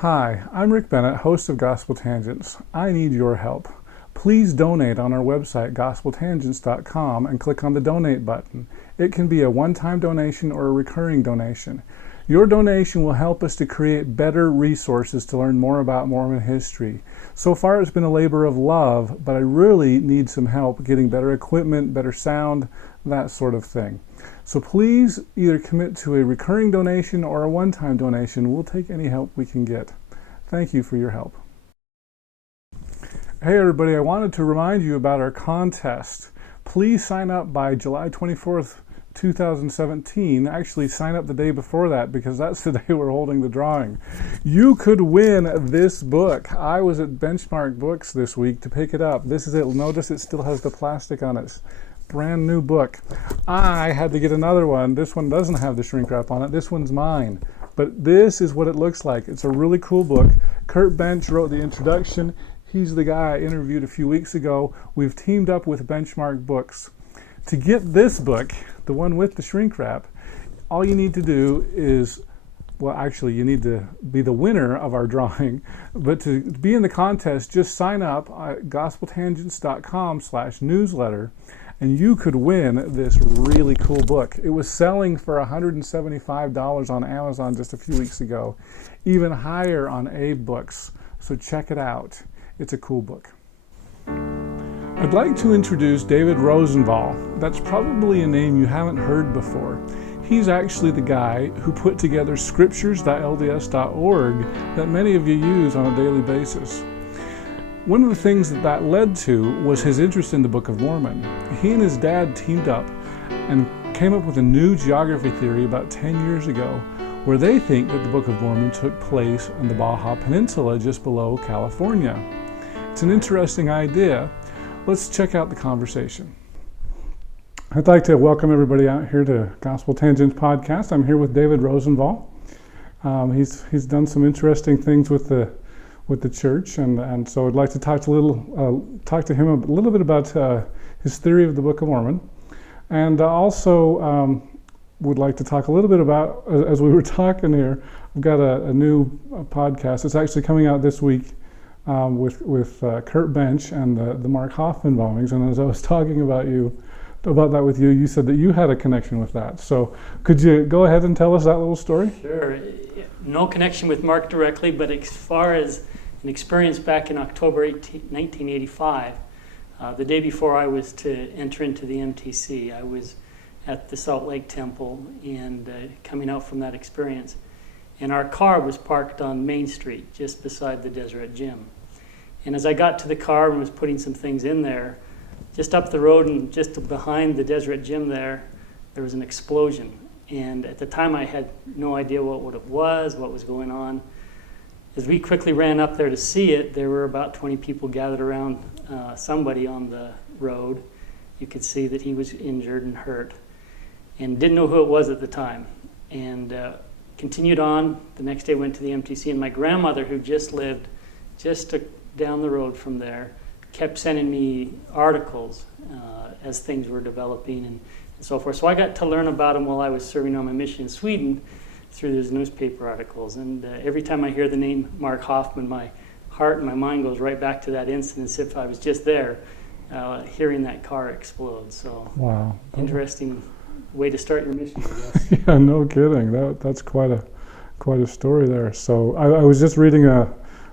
Hi, I'm Rick Bennett, host of Gospel Tangents. I need your help. Please donate on our website, gospeltangents.com, and click on the donate button. It can be a one-time donation or a recurring donation. Your donation will help us to create better resources to learn more about Mormon history. So far it's been a labor of love, but I really need some help getting better equipment, better sound, that sort of thing. So please either commit to a recurring donation or a one-time donation. We'll take any help we can get. Thank you for your help. Hey everybody, I wanted to remind you about our contest. Please sign up by July 24th, 2017. Actually, sign up the day before that because that's the day we're holding the drawing. You could win this book. I was at Benchmark Books this week to pick it up. This is it. Notice it still has the plastic on it. Brand new book. I had to get another one. This one doesn't have the shrink wrap on it. This one's mine. But this is what it looks like. It's a really cool book. Kurt Bench wrote the introduction. He's the guy I interviewed a few weeks ago. We've teamed up with Benchmark Books. To get this book, the one with the shrink wrap, all you need to do is, well, actually, you need to be the winner of our drawing. But to be in the contest, just sign up at gospeltangents.com/newsletter, and you could win this really cool book. It was selling for $175 on Amazon just a few weeks ago, even higher on Abe Books. So check it out. It's a cool book. I'd like to introduce David Rosenvall. That's probably a name you haven't heard before. He's actually the guy who put together scriptures.lds.org that many of you use on a daily basis. One of the things that led to was his interest in the Book of Mormon. He and his dad teamed up and came up with a new geography theory about 10 years ago where they think that the Book of Mormon took place on the Baja Peninsula just below California. It's an interesting idea. Let's check out the conversation. I'd like to welcome everybody out here to Gospel Tangents Podcast. I'm here with David Rosenvall. He's done some interesting things with the church, and so I'd like to talk to him a little bit about his theory of the Book of Mormon, and also would like to talk a little bit about, as we were talking here, I've got a new podcast. It's actually coming out this week with Kurt Bench and the Mark Hoffman bombings. And as I was talking about that with you, you said that you had a connection with that. So could you go ahead and tell us that little story? Sure. No connection with Mark directly, but as far as an experience back in October 1985, the day before I was to enter into the MTC, I was at the Salt Lake Temple and coming out from that experience. And our car was parked on Main Street, just beside the Deseret Gym. And as I got to the car and was putting some things in there, just up the road and just behind the Deseret Gym there was an explosion. And at the time I had no idea what it was, what was going on. As we quickly ran up there to see it, there were about 20 people gathered around somebody on the road. You could see that he was injured and hurt, and didn't know who it was at the time. And continued on. The next day went to the MTC, and my grandmother, who just lived just down the road from there, kept sending me articles as things were developing and so forth. So I got to learn about them while I was serving on my mission in Sweden through those newspaper articles. And every time I hear the name Mark Hoffman, my heart and my mind goes right back to that incident as if I was just there hearing that car explode. So wow, interesting way to start your mission, I guess. Yeah, no kidding. That's quite a story there. So I was just reading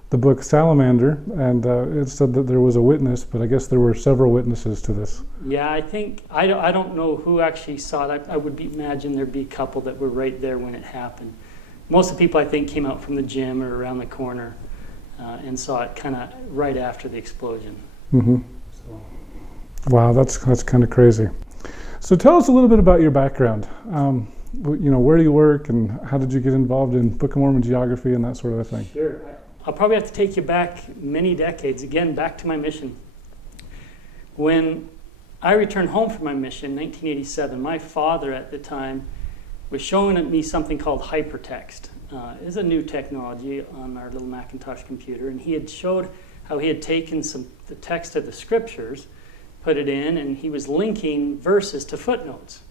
the book Salamander, and it said that there was a witness, but I guess there were several witnesses to this. Yeah, I think I don't know who actually saw it. I would imagine there'd be a couple that were right there when it happened. Most of the people I think came out from the gym or around the corner and saw it kind of right after the explosion. Mm-hmm. So. Wow, that's kind of crazy. So tell us a little bit about your background. Where do you work, and how did you get involved in Book of Mormon geography and that sort of a thing? Sure. I'll probably have to take you back many decades, again, back to my mission. When I returned home from my mission in 1987, my father at the time was showing me something called hypertext. It's a new technology on our little Macintosh computer, and he had showed how he had taken the text of the scriptures, put it in, and he was linking verses to footnotes.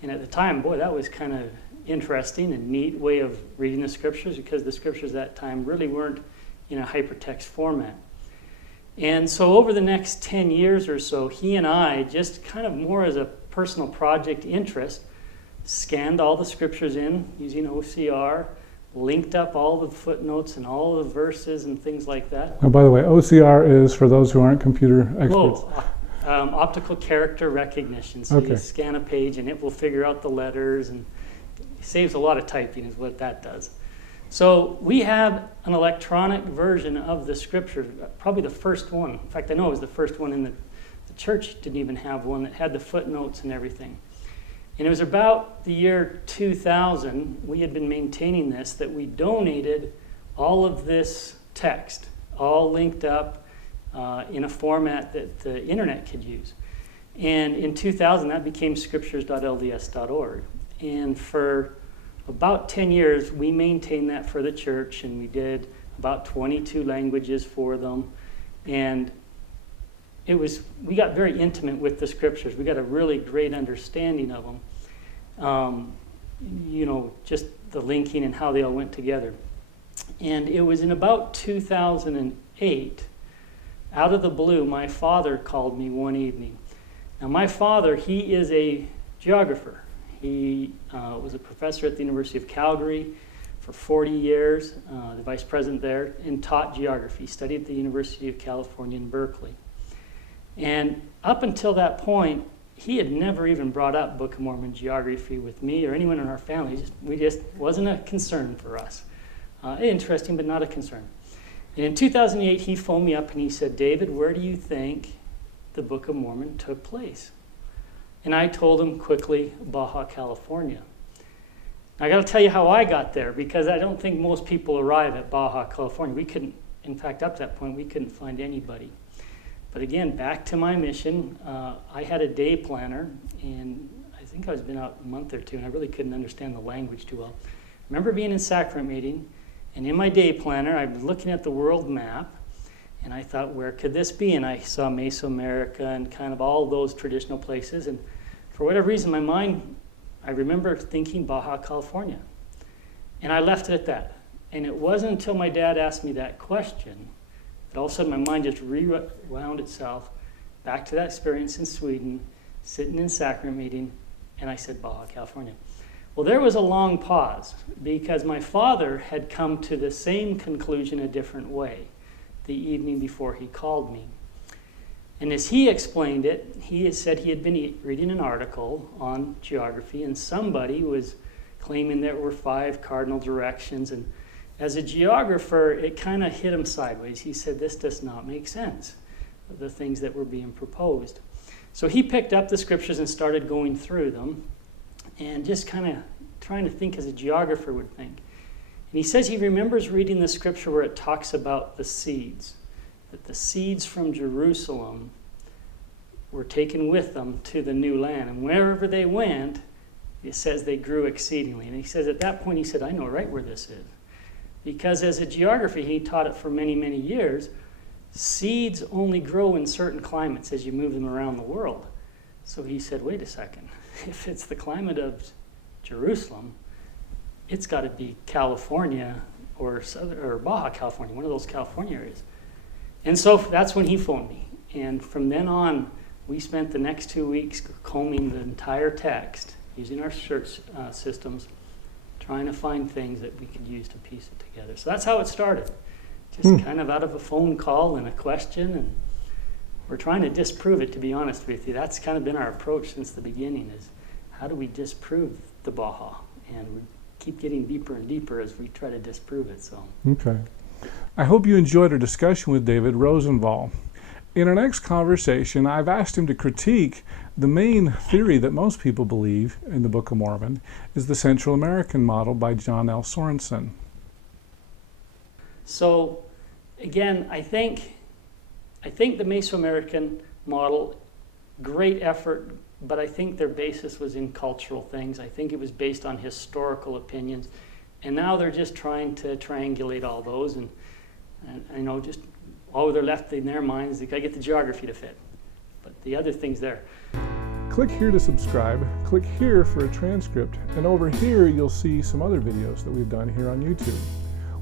And at the time, boy, that was kind of interesting and neat way of reading the scriptures, because the scriptures at that time really weren't in a hypertext format. And so over the next 10 years or so, he and I, just kind of more as a personal project interest, scanned all the scriptures in using OCR, linked up all the footnotes and all the verses and things like that. Oh, by the way, OCR is, for those who aren't computer experts. Optical character recognition. So you scan a page and it will figure out the letters, and it saves a lot of typing is what that does. So we have an electronic version of the scripture, probably the first one. In fact, I know it was the first one in the church didn't even have one that had the footnotes and everything. And it was about the year 2000, we had been maintaining this, that we donated all of this text, all linked up in a format that the internet could use. And in 2000, that became scriptures.lds.org. And for about 10 years, we maintained that for the church, and we did about 22 languages for them. And we got very intimate with the scriptures. We got a really great understanding of them. Just the linking and how they all went together. And it was in about 2008, out of the blue, my father called me one evening. Now, my father, he is a geographer. He was a professor at the University of Calgary for 40 years, the vice president there, and taught geography. He studied at the University of California in Berkeley. And up until that point, he had never even brought up Book of Mormon geography with me or anyone in our family. It wasn't a concern for us. Interesting, but not a concern. And in 2008, he phoned me up and he said, "David, where do you think the Book of Mormon took place?" And I told him quickly, Baja California. I got to tell you how I got there, because I don't think most people arrive at Baja California. We couldn't, in fact, up to that point, we couldn't find anybody. But again, back to my mission, I had a day planner, and I think I was been out a month or two, and I really couldn't understand the language too well. I remember being in sacrament meeting, and in my day planner, I was looking at the world map, and I thought, where could this be? And I saw Mesoamerica and kind of all those traditional places, and for whatever reason, my mind, I remember thinking Baja California. And I left it at that. And it wasn't until my dad asked me that question that all of a sudden my mind just rewound itself back to that experience in Sweden, sitting in sacrament meeting, and I said Baja California. Well, there was a long pause, because my father had come to the same conclusion a different way the evening before he called me. And as he explained it, he had said he had been reading an article on geography, and somebody was claiming there were 5 cardinal directions. And as a geographer, it kind of hit him sideways. He said, this does not make sense, the things that were being proposed. So he picked up the scriptures and started going through them and just kind of trying to think as a geographer would think. And he says he remembers reading the scripture where it talks about the seeds, that the seeds from Jerusalem were taken with them to the new land. And wherever they went, it says they grew exceedingly. And he says at that point, he said, I know right where this is. Because as a geographer, he taught it for many, many years, seeds only grow in certain climates as you move them around the world. So he said, wait a second. If it's the climate of Jerusalem, it's got to be California or Baja California, one of those California areas. And so that's when he phoned me. And from then on, we spent the next 2 weeks combing the entire text, using our search systems, trying to find things that we could use to piece it together. So that's how it started. Just kind of out of a phone call and a question. And we're trying to disprove it, to be honest with you. That's kind of been our approach since the beginning, is how do we disprove the Baja? And we keep getting deeper and deeper as we try to disprove it. So. Okay. I hope you enjoyed our discussion with David Rosenvall. In our next conversation, I've asked him to critique the main theory that most people believe in the Book of Mormon is the Central American model by John L. Sorensen. So, again, I think the Mesoamerican model, great effort, but I think their basis was in cultural things. I think it was based on historical opinions. And now they're just trying to triangulate all those, and just all they're left in their minds, they got to get the geography to fit. But the other thing's there. Click here to subscribe, click here for a transcript, and over here you'll see some other videos that we've done here on YouTube.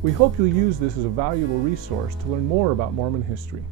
We hope you'll use this as a valuable resource to learn more about Mormon history.